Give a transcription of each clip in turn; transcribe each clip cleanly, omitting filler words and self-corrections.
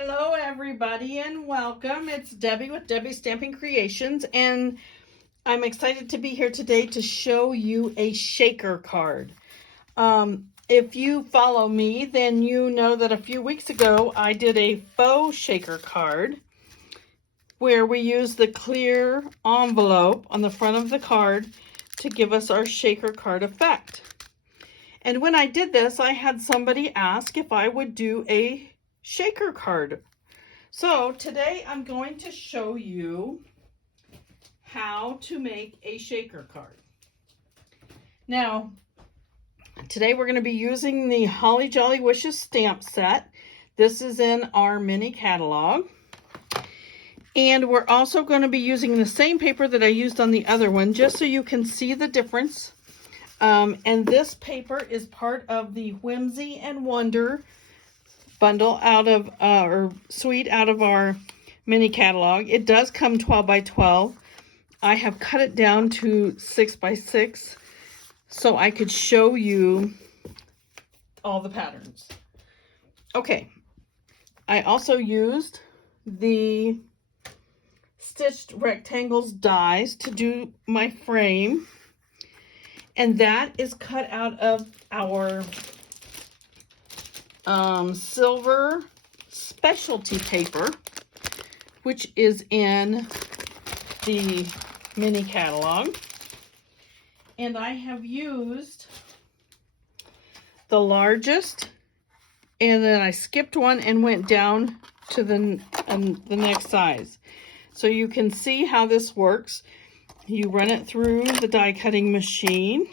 Hello everybody and welcome. It's Debbie with Debbie Stamping Creations, and I'm excited to be here today to show you a shaker card. If you follow me, then you know that a few weeks ago I did a faux shaker card where we used the clear envelope on the front of the card to give us our shaker card effect. And when I did this, I had somebody ask if I would do a shaker card. So today I'm going to show you how to make a shaker card. Now, today we're going to be using the Holly Jolly Wishes stamp set. This is in our mini catalog. And we're also going to be using the same paper that I used on the other one, just so you can see the difference. And this paper is part of the Whimsy and Wonder bundle out of or suite out of our mini catalog. It does come 12 by 12. I have cut it down to 6 by 6 so I could show you all the patterns. Okay, I also used the stitched rectangles dies to do my frame, and that is cut out of our silver specialty paper, which is in the mini catalog. And I have used the largest, and then I skipped one and went down to the next size. So you can see how this works. You run it through the die cutting machine.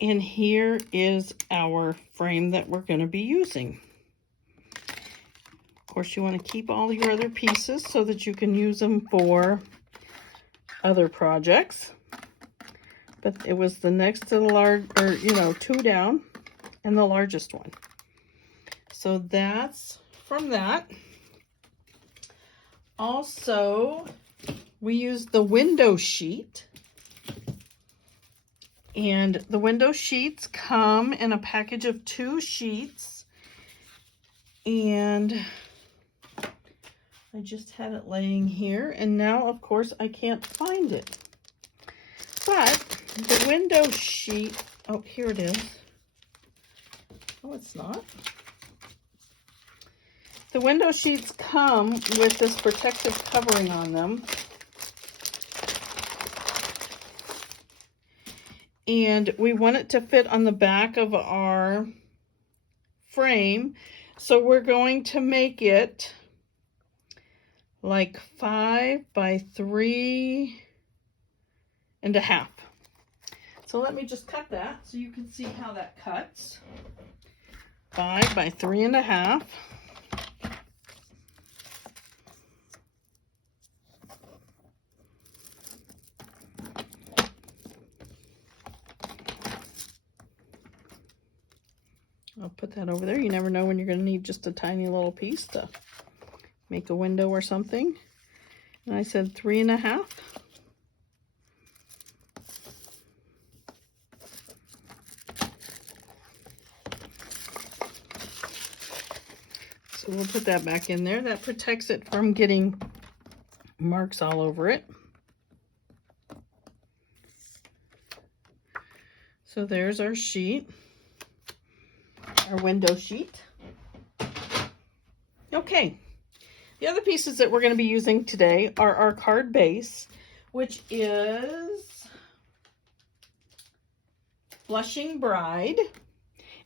And here is our frame that we're going to be using. Of course, you want to keep all your other pieces so that you can use them for other projects. But it was the next to the large, or two down, and the largest one. So that's from that. Also, we used the window sheet. And the window sheets come in a package of 2 sheets. And I just had it laying here. And now, of course, I can't find it. But the window sheet, oh, here it is. Oh, it's not. The window sheets come with this protective covering on them. And we want it to fit on the back of our frame. So we're going to make it like 5 by 3.5. So let me just cut that so you can see how that cuts. 5 by 3.5. I'll put that over there. You never know when you're going to need just a tiny little piece to make a window or something. And I said 3.5. So we'll put that back in there. That protects it from getting marks all over it. So there's our sheet. Our window sheet. Okay, the other pieces that we're going to be using today are our card base, which is Blushing Bride,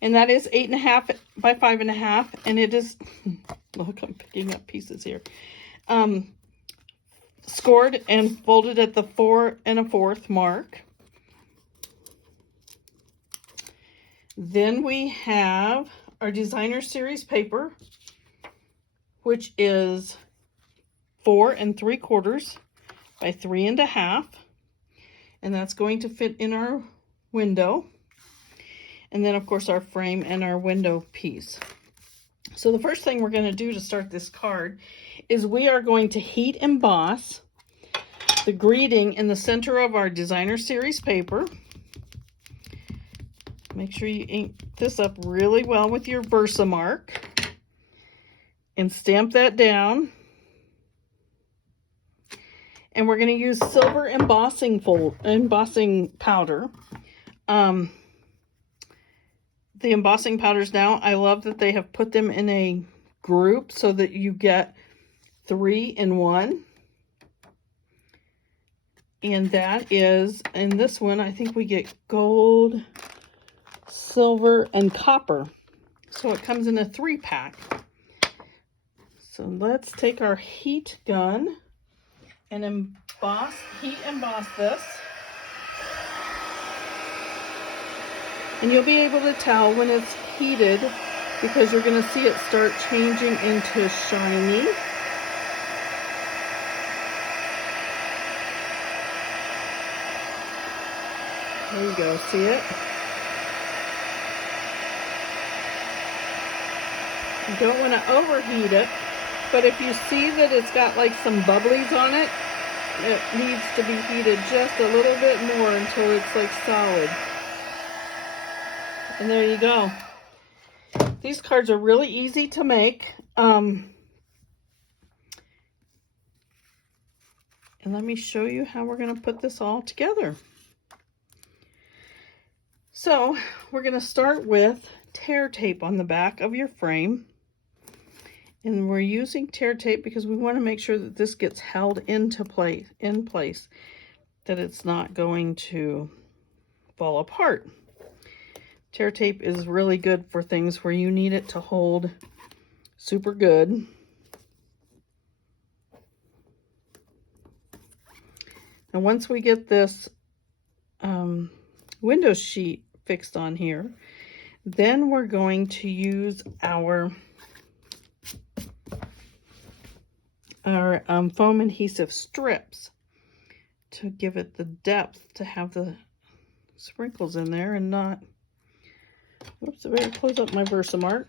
and that is 8.5 by 5.5, and it is, look, I'm picking up pieces here, scored and folded at the 4 1/4 mark. Then we have our designer series paper, which is 4 3/4 by 3.5, and that's going to fit in our window. And then, of course, our frame and our window piece. So the first thing we're going to do to start this card is we are going to heat emboss the greeting in the center of our designer series paper. Make sure you ink this up really well with your Versamark. and stamp that down. And we're going to use silver embossing powder. The embossing powders now, I love that they have put them in a group so that you get 3 in 1. And that is, in this one, I think we get gold, silver, and copper. So it comes in a 3-pack. So let's take our heat gun and heat emboss this. And you'll be able to tell when it's heated because you're going to see it start changing into shiny. There you go, see it? You don't want to overheat it, but if you see that it's got like some bubblies on it, it needs to be heated just a little bit more until it's like solid. And there you go. These cards are really easy to make. And let me show you how we're going to put this all together. So we're going to start with tear tape on the back of your frame. And we're using tear tape because we want to make sure that this gets held in place, that it's not going to fall apart. Tear tape is really good for things where you need it to hold super good. And once we get this window sheet fixed on here, then we're going to use our foam adhesive strips to give it the depth to have the sprinkles in there and not, whoops, I better close up my Versamark.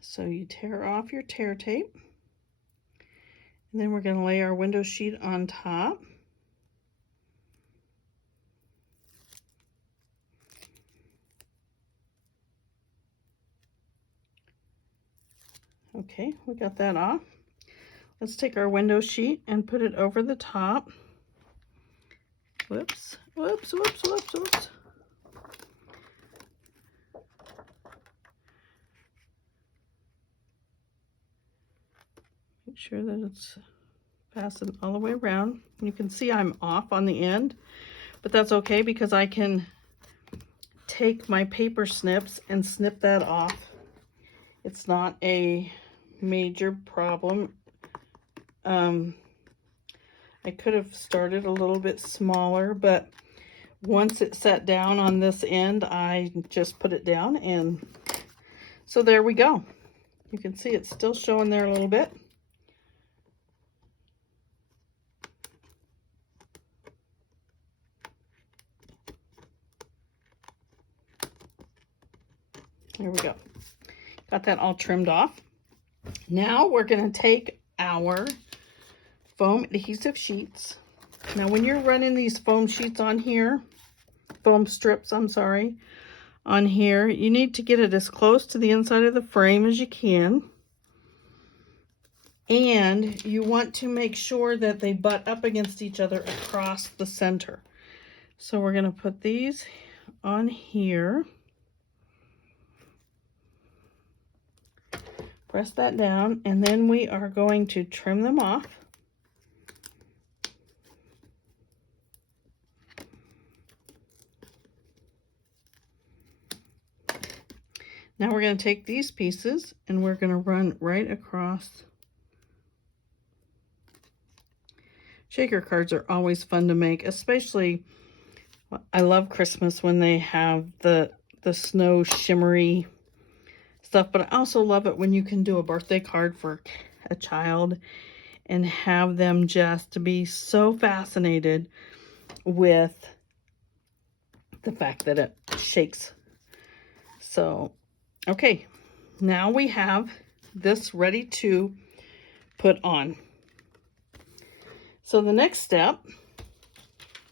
So you tear off your tear tape, and then we're going to lay our window sheet on top. Okay, we got that off. Let's take our window sheet and put it over the top. Whoops, whoops, whoops, whoops, whoops. Make sure that it's fastened all the way around. You can see I'm off on the end, but that's okay because I can take my paper snips and snip that off. It's not a major problem. I could have started a little bit smaller, but once it sat down on this end, I just put it down, and so there we go. You can see it's still showing there a little bit. There we go. Got that all trimmed off. Now we're going to take our foam adhesive sheets. Now when you're running these foam sheets on here, foam strips, I'm sorry, on here, you need to get it as close to the inside of the frame as you can. And you want to make sure that they butt up against each other across the center. So we're going to put these on here. Press that down, and then we are going to trim them off. Now we're going to take these pieces and we're going to run right across. Shaker cards are always fun to make, especially, I love Christmas when they have the snow shimmery stuff, but I also love it when you can do a birthday card for a child and have them just be so fascinated with the fact that it shakes. So, okay, now we have this ready to put on. So the next step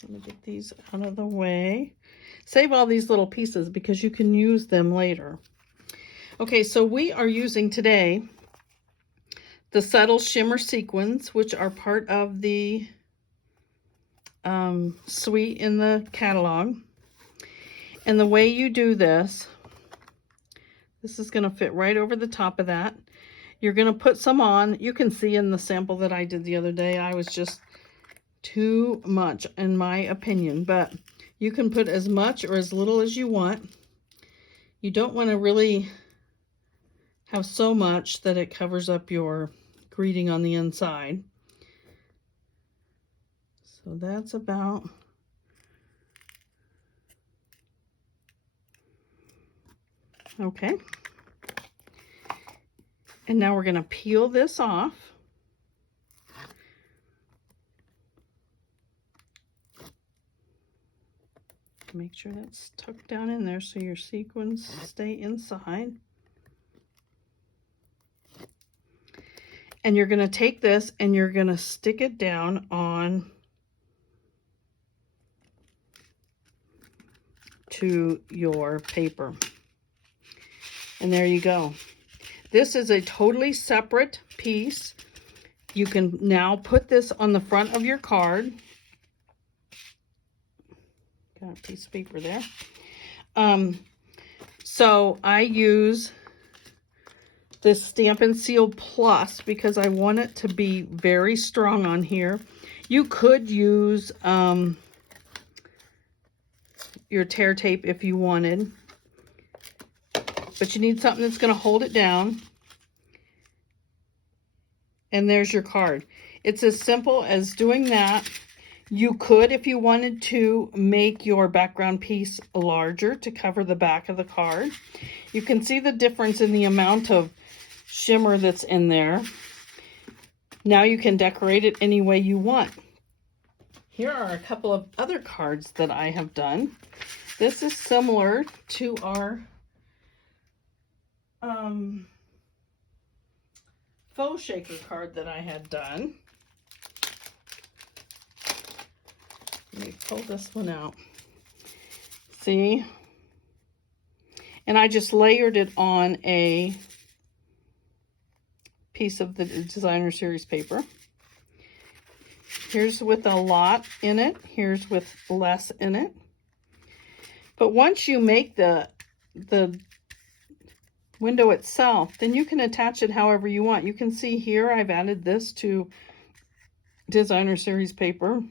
Let me get these out of the way. Save all these little pieces because you can use them later. Okay, so we are using today the Subtle Shimmer Sequins, which are part of the suite in the catalog. And the way you do this is going to fit right over the top of that. You're going to put some on. You can see in the sample that I did the other day, I was just too much in my opinion, but you can put as much or as little as you want. You don't want to really have so much that it covers up your greeting on the inside. So that's about okay. And now we're going to peel this off. Make sure that's tucked down in there so your sequins stay inside. And you're going to take this and you're going to stick it down on to your paper. And there you go. This is a totally separate piece. You can now put this on the front of your card. Got a piece of paper there. So I use this Stampin' Seal Plus because I want it to be very strong on here. You could use your tear tape if you wanted, but you need something that's going to hold it down. And there's your card. It's as simple as doing that. You could, if you wanted to, make your background piece larger to cover the back of the card. You can see the difference in the amount of shimmer that's in there. Now you can decorate it any way you want. Here are a couple of other cards that I have done. This is similar to our faux shaker card that I had done. Let me pull this one out. See? And I just layered it on a piece of the designer series paper. Here's with a lot in it. Here's with less in it. But once you make the window itself, then you can attach it however you want. You can see here I've added this to designer series paper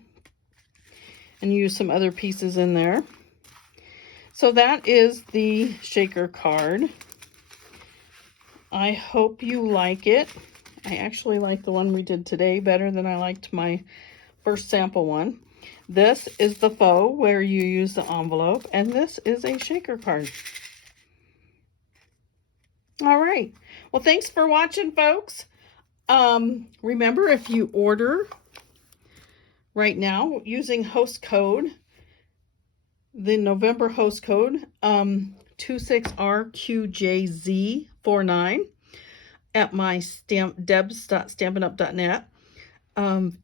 and use some other pieces in there. So that is the shaker card. I hope you like it. I actually like the one we did today better than I liked my first sample one. This is the faux where you use the envelope, and this is a shaker card. All right. Well, thanks for watching, folks. Remember, if you order right now using host code, the November host code, 26RQJZ49 at my debs.stampinup.net.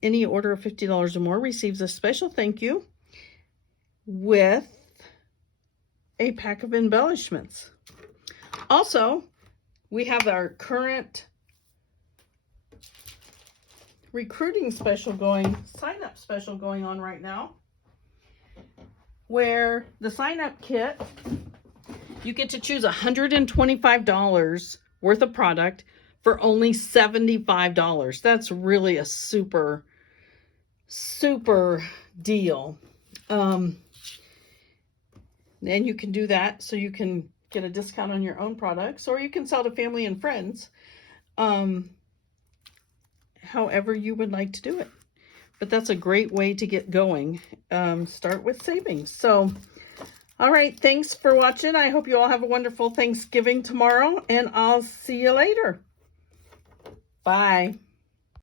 Any order of $50 or more receives a special thank you with a pack of embellishments. Also, we have our current recruiting special sign-up special going on right now, where the sign-up kit, you get to choose $125 worth of product for only $75. That's really a super, super deal. And you can do that so you can get a discount on your own products, or you can sell to family and friends, however you would like to do it. But that's a great way to get going. Start with savings. So, all right, thanks for watching. I hope you all have a wonderful Thanksgiving tomorrow, and I'll see you later. Bye.